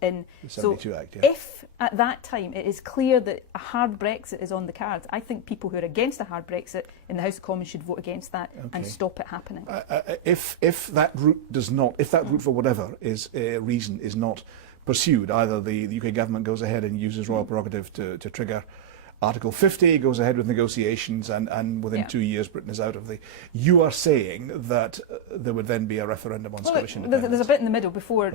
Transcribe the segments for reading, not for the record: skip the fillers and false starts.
in. The 72 Act, yeah. If at that time it is clear that a hard Brexit is on the cards, I think people who are against a hard Brexit in the House of Commons should vote against that and stop it happening. If that route does not, if that route for whatever reason is not pursued, either the UK government goes ahead and uses royal prerogative to trigger Article 50, goes ahead with negotiations, and within 2 years Britain is out of the... You are saying that there would then be a referendum on Scottish independence? There's a bit in the middle before.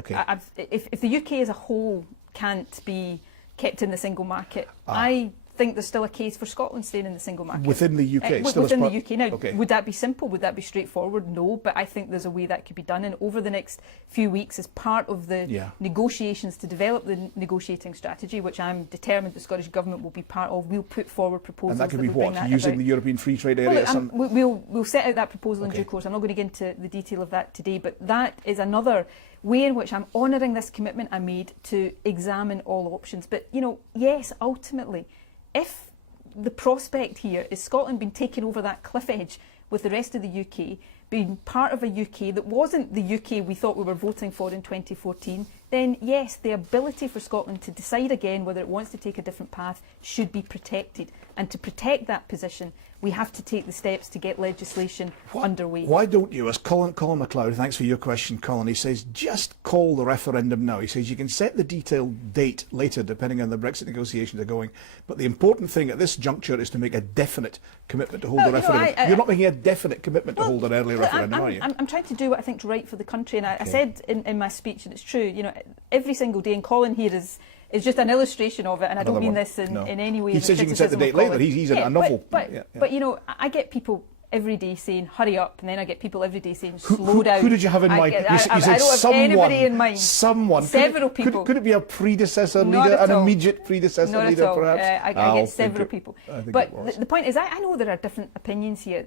If the UK as a whole can't be kept in the single market, I think there's still a case for Scotland staying in the single market. Within the UK? Within the UK. Now, would that be simple? Would that be straightforward? No, but I think there's a way that could be done. And over the next few weeks, as part of the negotiations to develop the negotiating strategy, which I'm determined the Scottish Government will be part of, we'll put forward proposals. And that could be what? Using the European Free Trade Area? We'll set out that proposal in due course. I'm not going to get into the detail of that today, but that is another way in which I'm honouring this commitment I made to examine all options. But, you know, yes, ultimately, if the prospect here is Scotland being taken over that cliff edge with the rest of the UK, being part of a UK that wasn't the UK we thought we were voting for in 2014, then yes, the ability for Scotland to decide again whether it wants to take a different path should be protected. And to protect that position, we have to take the steps to get legislation underway. Why don't you, as Colin MacLeod, thanks for your question, Colin, he says, just call the referendum now. He says you can set the detailed date later depending on the Brexit negotiations are going, but the important thing at this juncture is to make a definite commitment to hold the referendum. You're not making a definite commitment to hold an early referendum, are you? I'm trying to do what I think is right for the country, and I said in my speech, and it's true, you know, every single day, and Colin here is just an illustration of it, and I don't mean this in any way. He says you can set the date later. He's a novel. But you know, I get people every day saying hurry up, and then I get people every day saying slow down. Who did you have in mind? I don't have anybody in mind. Someone. Several people. Could it be a predecessor leader, an immediate predecessor leader, perhaps? I get several people. But the point is, I know there are different opinions here.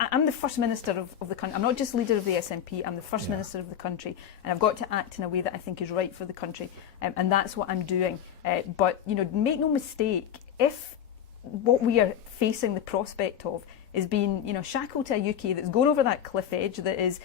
I'm the First Minister of the country. I'm not just leader of the SNP, I'm the First Minister of the country, and I've got to act in a way that I think is right for the country, and that's what I'm doing. But, you know, make no mistake, if what we are facing the prospect of is being, you know, shackled to a UK that's going over that cliff edge, that is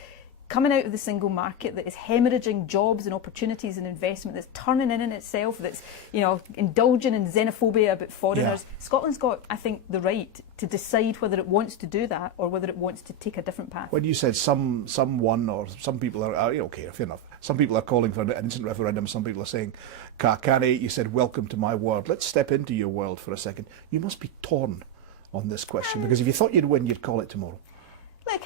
coming out of the single market, that is hemorrhaging jobs and opportunities and investment, that's turning in itself, that's, you know, indulging in xenophobia about foreigners. Scotland's got, I think, the right to decide whether it wants to do that or whether it wants to take a different path. When you said someone or some people are okay, fair enough. Some people are calling for an instant referendum. Some people are saying, Carcani, you said, welcome to my world. Let's step into your world for a second. You must be torn on this question, because if you thought you'd win, you'd call it tomorrow. Look,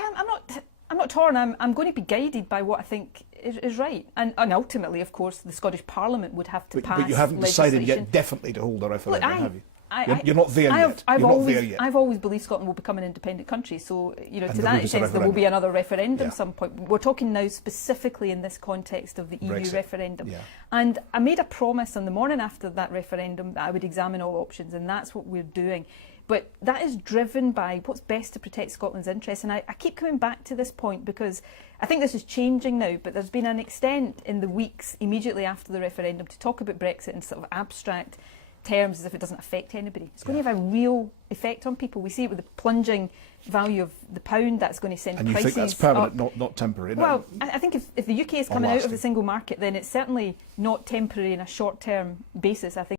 I'm not torn. I'm going to be guided by what I think is right, and ultimately, of course, the Scottish Parliament would have to pass. But you haven't decided yet definitely to hold a referendum, have you? You're not there yet. I've always believed Scotland will become an independent country. So, you know, to that extent, there will be another referendum at some point. We're talking now specifically in this context of the EU referendum. And I made a promise on the morning after that referendum that I would examine all options, and that's what we're doing. But that is driven by what's best to protect Scotland's interests. And I keep coming back to this point because I think this is changing now, but there's been an extent in the weeks immediately after the referendum to talk about Brexit in sort of abstract terms as if it doesn't affect anybody. It's going to have a real effect on people. We see it with the plunging value of the pound. That's going to send prices up. And you think that's permanent, not temporary? Well, I think if the UK is coming out of the single market, then it's certainly not temporary in a short-term basis. I think